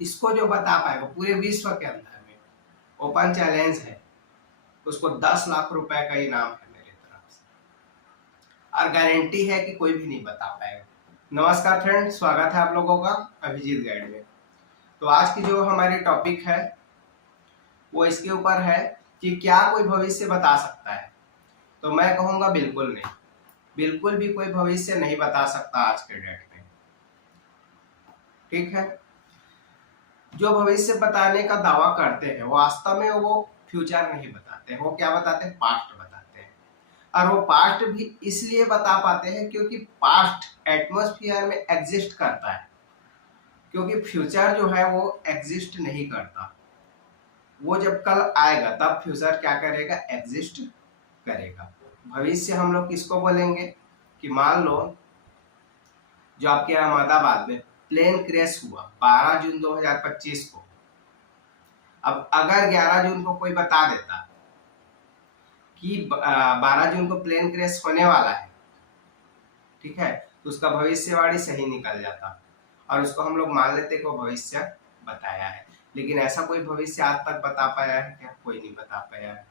इसको जो बता पाएगा पूरे विश्व के अंदर में, ओपन चैलेंज है, उसको 10 लाख रुपए का इनाम है मेरे तरफ से, और गारंटी है कि कोई भी नहीं बता पाएगा। नमस्कार फ्रेंड, स्वागत है आप लोगों का अभिजीत गाइड में। तो आज की जो हमारी टॉपिक है वो इसके ऊपर है कि क्या कोई भविष्य बता सकता है। तो मैं कहूंगा बिल्कुल नहीं, बिल्कुल भी कोई भविष्य नहीं बता सकता आज के डेट में। ठीक है, जो भविष्य बताने का दावा करते हैं वास्तव में वो फ्यूचर नहीं बताते हैं, वो क्या बताते हैं, पास्ट बताते हैं। और वो पास्ट भी इसलिए बता पाते हैं क्योंकि पास्ट एटमॉस्फेयर में एग्जिस्ट करता है, क्योंकि फ्यूचर जो है वो एग्जिस्ट नहीं करता। वो जब कल आएगा तब फ्यूचर क्या करेगा, एग्जिस्ट करेगा। भविष्य हम लोग किसको बोलेंगे कि मान लो जो आपके अहमदाबाद में प्लेन क्रैश हुआ 12 जून 2025 को, अब अगर 11 जून को कोई बता देता कि 12 जून को प्लेन क्रैश होने वाला है, ठीक है, तो उसका भविष्यवाणी सही निकल जाता और उसको हम लोग मान लेते कि वो भविष्य बताया है। लेकिन ऐसा कोई भविष्य आज तक बता पाया है क्या? कोई नहीं बता पाया है।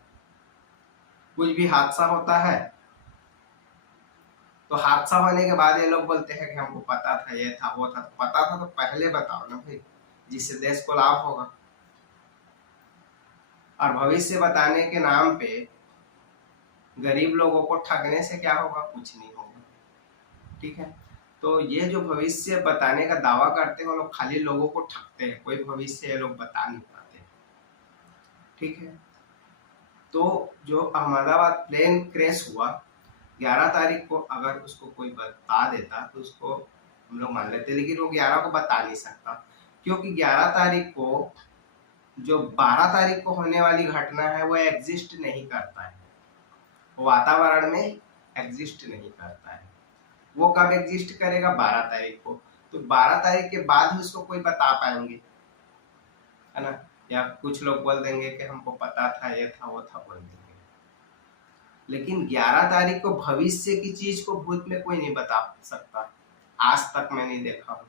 कुछ भी हादसा होता है तो हादसा होने के बाद ये लोग बोलते हैं कि हमको पता था, ये था, वो था। तो पता था तो पहले बताओ ना भाई, जिससे देश को लाभ होगा। और भविष्य बताने के नाम पे गरीब लोगों को ठगने से क्या होगा? कुछ नहीं होगा। ठीक है, तो ये जो भविष्य बताने का दावा करते हैं वो लोग खाली लोगों को ठगते हैं, कोई भविष्य ये लोग बता नहीं पाते। ठीक है, तो जो अहमदाबाद प्लेन क्रैश हुआ 11 तारीख को, अगर उसको कोई बता देता तो उसको हम लोग मान लेते, लेकिन वो 11 को बता नहीं सकता क्योंकि 11 तारीख को जो 12 तारीख को होने वाली घटना है वो एग्जिस्ट नहीं करता है, वो वातावरण में एग्जिस्ट नहीं करता है। वो कब एग्जिस्ट करेगा? 12 तारीख को। तो 12 तारीख के बाद ही उसको कोई बता पाएंगे, है ना? या कुछ लोग बोल देंगे कि हमको पता था, ये था, वो था, बोल देंगे। लेकिन 11 तारीख को भविष्य की चीज को भूत में कोई नहीं बता सकता, आज तक मैं नहीं देखा हूं।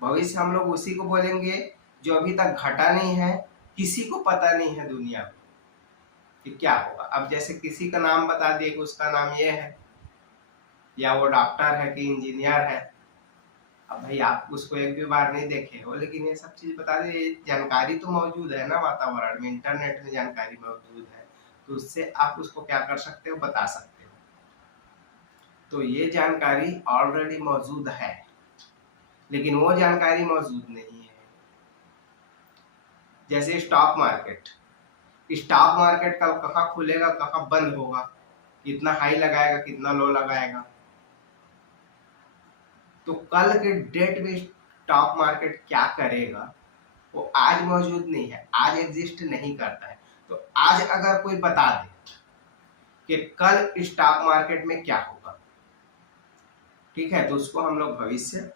भविष्य हम लोग उसी को बोलेंगे जो अभी तक घटा नहीं है, किसी को पता नहीं है दुनिया में कि क्या होगा। अब जैसे किसी का नाम बता दिए कि उसका नाम ये है, या वो डॉक्टर है कि इंजीनियर है। अब भाई आप उसको एक भी बार नहीं देखे हो, लेकिन ये सब चीज बता दे, जानकारी तो मौजूद है ना वातावरण में, इंटरनेट में जानकारी मौजूद है, तो उससे आप उसको क्या कर सकते हो, बता सकते हो। तो ये जानकारी ऑलरेडी मौजूद है, लेकिन वो जानकारी मौजूद नहीं है। जैसे स्टॉक मार्केट, स्टॉक मार्केट कल कहाँ खुलेगा, कहाँ बंद होगा, कितना हाई लगाएगा, कितना लो लगाएगा, तो कल के डेट में स्टॉक मार्केट क्या करेगा वो आज मौजूद नहीं है, आज एग्जिस्ट नहीं करता है। तो आज अगर कोई बता दे कि कल स्टॉक मार्केट में क्या होगा, ठीक है, तो उसको हम लोग भविष्य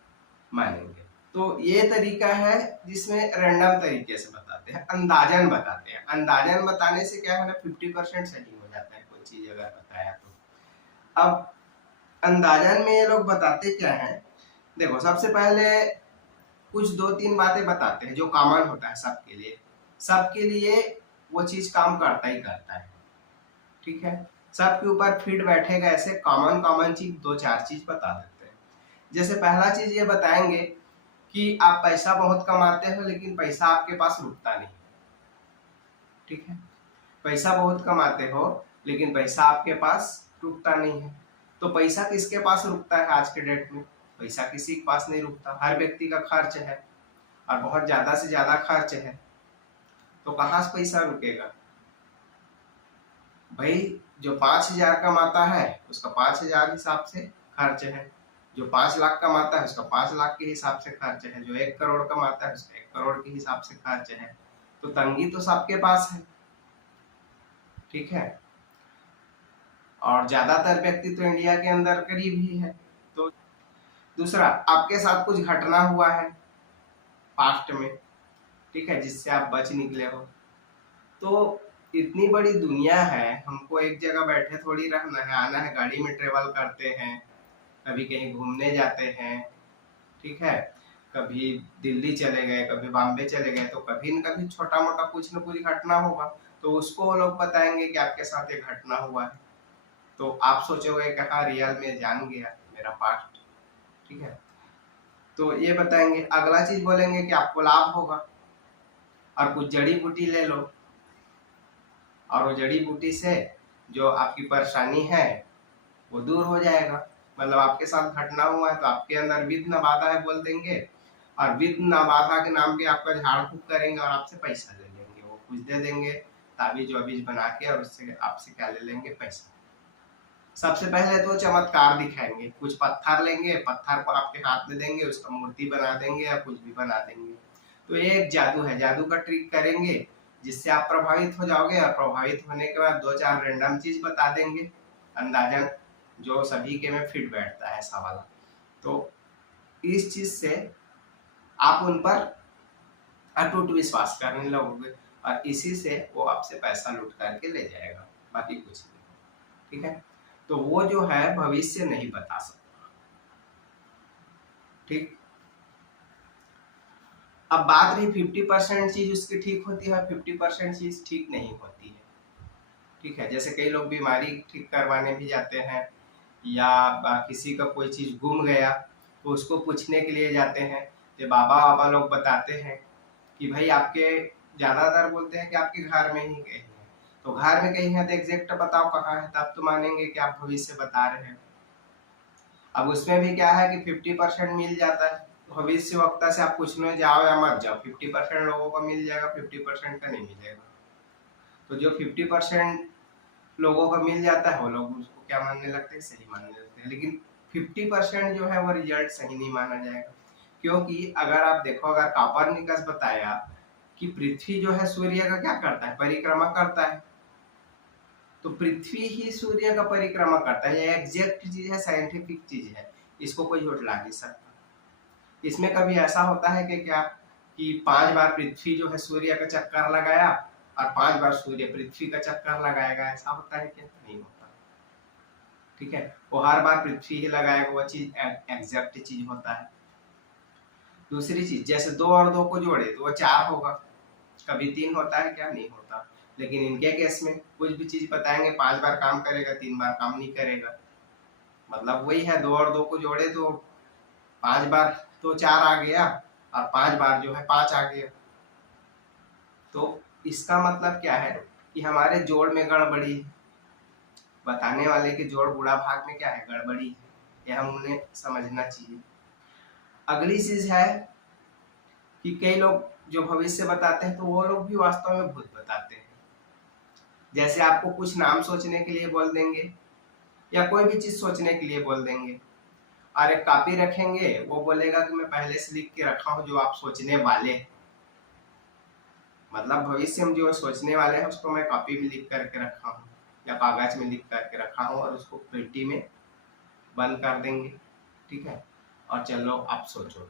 मानेंगे। तो ये तरीका है जिसमें रैंडम तरीके से बताते हैं, अंदाजन बताते हैं। अंदाजन बताने से क्या है ना, 50% सही हो जाता है कोई चीज अगर बताया तो। अब अंदाजन में ये लोग बताते क्या है, देखो सबसे पहले कुछ 2-3 बातें बताते हैं जो कॉमन होता है सबके लिए, सबके लिए वो चीज काम करता ही करता है। ठीक है, सबके ऊपर फिट बैठेगा, ऐसे कॉमन कॉमन चीज 2-4 चीज बता देते हैं। जैसे पहला चीज ये बताएंगे कि आप पैसा बहुत कमाते हो लेकिन पैसा आपके पास रुकता नहीं। ठीक है, पैसा बहुत कमाते हो लेकिन पैसा आपके पास रुकता नहीं है। तो पैसा किसके पास रुकता है आज के डेट में? पैसा किसी के पास नहीं रुकता, हर व्यक्ति का खर्च है और बहुत ज्यादा से ज्यादा खर्च है, तो कहाँ से पैसा रुकेगा भाई? जो 5,000 कमाता है उसका 5,000 हिसाब से खर्च है, जो 5 लाख कमाता है उसका 5 लाख के हिसाब से खर्च है, जो 1 करोड़ कमाता है उसका 1 करोड़ के हिसाब से खर्च है। तो तंगी तो सबके पास है। ठीक है, और ज्यादातर व्यक्ति तो इंडिया के अंदर करीब ही है। तो दूसरा, आपके साथ कुछ घटना हुआ है पास्ट में, ठीक है, जिससे आप बच निकले हो। तो इतनी बड़ी दुनिया है, हमको एक जगह बैठे थोड़ी रहना है, आना है, गाड़ी में ट्रेवल करते हैं, कभी कहीं घूमने जाते हैं, ठीक है, कभी दिल्ली चले गए, कभी बॉम्बे चले गए, तो कभी न कभी छोटा मोटा कुछ न कुछ घटना होगा, तो उसको वो लोग बताएंगे कि आपके साथ एक घटना हुआ है। तो आप सोचोगे कि हाँ रियल में जान गया मेरा पास्ट। ठीक है, तो ये बताएंगे। अगला चीज बोलेंगे कि आपको लाभ होगा, और कुछ जड़ी बूटी ले लो, और वो जड़ी बूटी से जो आपकी परेशानी है वो दूर हो जाएगा। मतलब आपके साथ घटना हुआ है तो आपके अंदर विघ्न बाधा है बोल देंगे, और विघ्न बाधा के नाम पे आपका झाड़ फूक करेंगे और आपसे पैसा ले लेंगे। वो कुछ दे देंगे ताबीज वाबीज बना के, और उससे आपसे क्या ले लेंगे, पैसा। सबसे पहले तो चमत्कार दिखाएंगे, कुछ पत्थर लेंगे, पत्थर को आपके हाथ में देंगे, उसका मूर्ति बना देंगे या कुछ भी बना देंगे। तो ये एक जादू है, जादू का ट्रिक करेंगे जिससे आप प्रभावित हो जाओगे, और प्रभावित होने के बाद 2-4 रैंडम चीज बता देंगे अंदाजन, जो सभी के में फिट बैठता है ऐसा वाला। तो इस चीज से आप उन पर अटूट विश्वास करने लगोगे, और इसी से वो आपसे पैसा लूट करके ले जाएगा, बाकी कुछ नहीं। ठीक है, तो वो जो है भविष्य नहीं बता सकता। ठीक, अब बात रही 50% चीज उसकी ठीक होती है, 50% चीज ठीक नहीं होती है। ठीक है, जैसे कई लोग बीमारी ठीक करवाने भी जाते हैं, या किसी का कोई चीज गुम गया तो उसको पूछने के लिए जाते हैं, तो बाबा लोग बताते हैं कि भाई आपके, ज्यादातर बोलते हैं कि आपके घर में ही कहीं है। तो घर में कहीं है तो एग्जैक्ट बताओ कहाँ है, तब तो मानेंगे कि आप भविष्य बता रहे हैं। अब उसमें भी क्या है कि 50% मिल जाता है, भविष्य वक्ता से आप पूछने जाओ या मत जाओ, 50% लोगों को मिल जाएगा, 50% का नहीं मिलेगा। तो जो 50% लोगों को मिल जाता है वो लोग उसको क्या मानने लगते हैं, सही मानने लगते हैं। लेकिन 50% जो है वो रिजल्ट सही नहीं माना जाएगा, क्योंकि अगर आप देखो, अगर कॉपरनिकस बताया कि पृथ्वी जो है सूर्य का क्या करता है, परिक्रमा करता है, तो पृथ्वी ही सूर्य का परिक्रमा करता है। ये एग्जैक्ट चीज है, साइंटिफिक चीज है, इसको कोई झुठला नहीं सकता। इसमें कभी ऐसा होता है कि क्या, कि 5 बार पृथ्वी जो है सूर्य का चक्कर लगाया और 5 बार सूर्य पृथ्वी का चक्कर लगाएगा, ऐसा होता है क्या? नहीं होता। ठीक है, वो हर बार पृथ्वी ही लगाएगा, वो चीज एग्जैक्ट चीज होता है। दूसरी चीज, जैसे 2 और 2 को जोड़े तो वो 4 होगा, कभी 3 होता है क्या? नहीं होता। लेकिन इनके केस में कुछ भी चीज बताएंगे, 5 बार काम करेगा, 3 बार काम नहीं करेगा। मतलब वही है, 2 और 2 को जोड़े तो 5 बार तो 4 आ गया, और 5 बार जो है 5 आ गया। तो इसका मतलब क्या है कि हमारे जोड़ में गड़बड़ी है, बताने वाले के जोड़ गुणा भाग में क्या है, गड़बड़ी है, यह हम उन्हें समझना चाहिए। अगली चीज है कि कई लोग जो भविष्य बताते हैं तो वो लोग भी वास्तव में भूत बताते हैं। जैसे आपको कुछ नाम सोचने के लिए बोल देंगे, या कोई भी चीज सोचने के लिए बोल देंगे, और एक कॉपी रखेंगे, वो बोलेगा कि मैं पहले से लिख के रखा हूं जो आप सोचने वाले हैं। मतलब भविष्य में जो सोचने वाले हैं उसको मैं कॉपी में लिख करके रखा हूँ, या कागज में लिख करके रखा हूँ, और उसको पेटी में बंद कर देंगे। ठीक है, और चलो आप सोचो।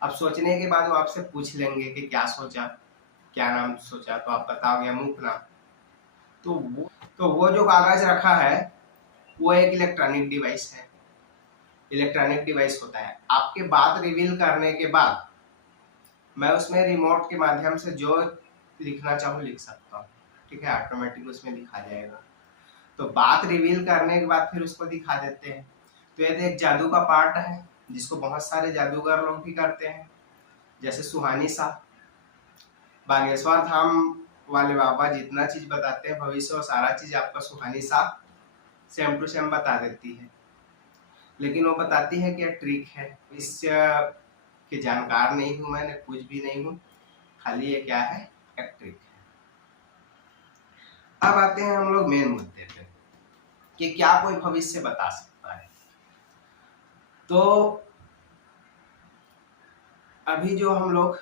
अब सोचने के बाद वो आपसे पूछ लेंगे कि क्या सोचा, क्या नाम सोचा, तो आप बताओगे अमुक नाम। तो वो जो कागज रखा है वो एक इलेक्ट्रॉनिक डिवाइस है। इलेक्ट्रॉनिक डिवाइस होता है, आपके बात रिवील करने के बाद मैं उसमें रिमोट के माध्यम से जो लिखना चाहूँ लिख सकता हूँ। ठीक है, ऑटोमेटिक उसमें दिखा जाएगा। तो बात रिवील करने के बाद फिर उसको दिखा देते हैं। तो ये एक जादू का पार्ट है जिसको बहुत सारे जादूगर लोग भी करते हैं, जैसे सुहानी शाह, बागेश्वर धाम वाले बाबा जितना चीज बताते हैं भविष्य, और सारा चीज आपका सुहानी शाह सेम टू सेम बता देती है। लेकिन वो बताती है कि ट्रिक है, इससे के जानकार नहीं हूं, मैंने कुछ भी नहीं हूं, खाली ये क्या है, एक ट्रिक है। अब आते हैं हम लोग मेन मुद्दे पे कि क्या कोई भविष्य बता सकता है। तो अभी जो हम लोग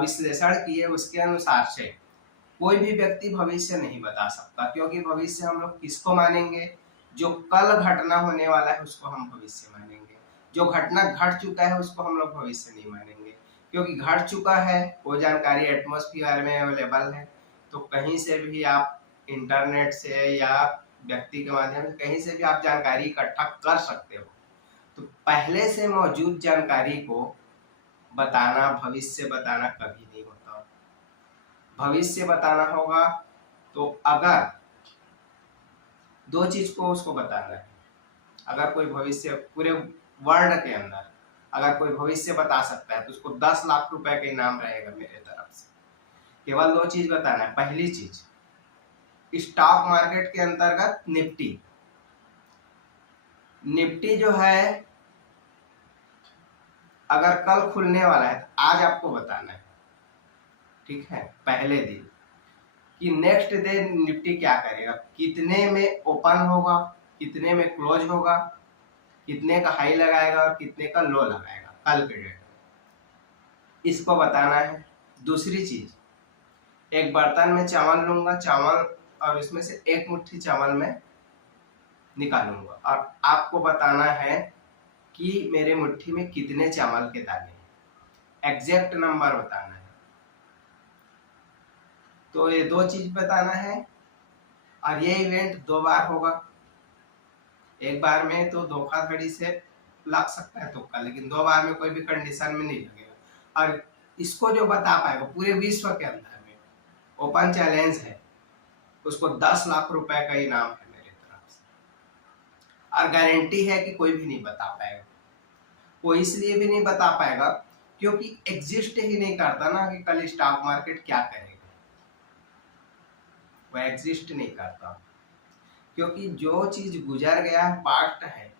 विश्लेषण किए उसके अनुसार से कोई भी व्यक्ति भविष्य नहीं बता सकता, क्योंकि भविष्य हम लोग किसको मानेंगे, जो कल घटना होने वाला है उसको हम भविष्य मानेंगे। जो घटना घट चुका है उसको हम लोग भविष्य नहीं मानेंगे, क्योंकि घट चुका है वो जानकारी एटमॉस्फेयर में अवेलेबल है। तो कहीं से भी आप इंटरनेट से या व्यक्ति के माध्यम से कहीं से भी आप जानकारी इकट्ठा कर सकते हो। तो पहले से मौजूद जानकारी को बताना, भविष्य बताना कभी नहीं होता। भविष्य बताना होगा तो अगर दो चीज को उसको बताना है। अगर कोई भविष्य पूरे वर्ल्ड के अंदर अगर कोई भविष्य बता सकता है तो उसको 10 लाख रुपए का इनाम रहेगा मेरे तरफ से। केवल दो चीज बताना है। पहली चीज, स्टॉक मार्केट के अंतर्गत निफ्टी जो है अगर कल खुलने वाला है तो आज आपको बताना है, ठीक है, पहले दिन कि नेक्स्ट डे निफ्टी क्या करेगा, कितने में ओपन होगा, कितने में क्लोज होगा, कितने का हाई लगाएगा और कितने का लो लगाएगा कल के डेट में, इसको बताना है। दूसरी चीज, एक बर्तन में चावल लूंगा, चावल और इसमें से एक मुट्ठी चावल में निकालूंगा और आपको बताना है कि मेरे मुट्ठी में कितने चावल के दाने हैं, एग्जैक्ट नंबर बताना है। तो ये दो चीज बताना है और ये इवेंट 2 बार होगा। एक बार में तो धोखाधड़ी से लग सकता है तुक्का, लेकिन 2 बार में कोई भी कंडीशन में नहीं लगेगा। और इसको जो बता पाएगा पूरे विश्व के अंदर में, ओपन चैलेंज है, उसको 10 लाख रुपए का इनाम है मेरे तरफ से। और गारंटी है कि कोई भी नहीं बता पाएगा। वो इसलिए भी नहीं बता पाएगा क्योंकि एग्जिस्ट ही नहीं करता ना कि कल स्टॉक मार्केट क्या करेगा, वह एग्जिस्ट नहीं करता। क्योंकि जो चीज गुजर गया है, पास्ट है,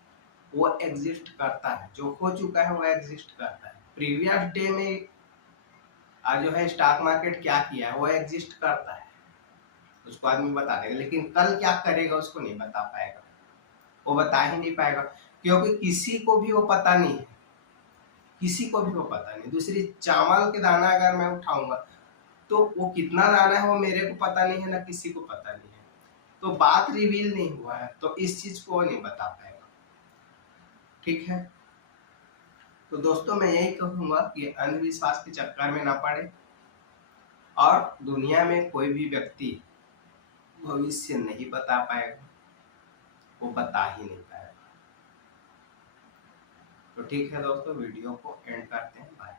वो एग्जिस्ट करता है। जो हो चुका है वो एग्जिस्ट करता है। प्रीवियस डे में आज जो है स्टॉक मार्केट क्या किया है वो एग्जिस्ट करता है, उसको आदमी बता देगा। लेकिन कल क्या करेगा उसको नहीं बता पाएगा, वो बता ही नहीं पाएगा क्योंकि किसी को भी वो पता नहीं है, किसी को भी वो पता नहीं। दूसरी, चावल के दाना अगर मैं उठाऊंगा तो वो कितना दाना है वो मेरे को पता नहीं है, ना किसी को पता नहीं है, तो बात रिवील नहीं हुआ है, तो इस चीज को वो नहीं बता पाएगा, ठीक है। तो दोस्तों मैं यही कहूंगा कि अंधविश्वास के चक्कर में ना पड़े और दुनिया में कोई भी व्यक्ति भविष्य नहीं बता पाएगा, वो बता ही नहीं पाएगा। तो ठीक है दोस्तों, वीडियो को एंड करते हैं, बाय।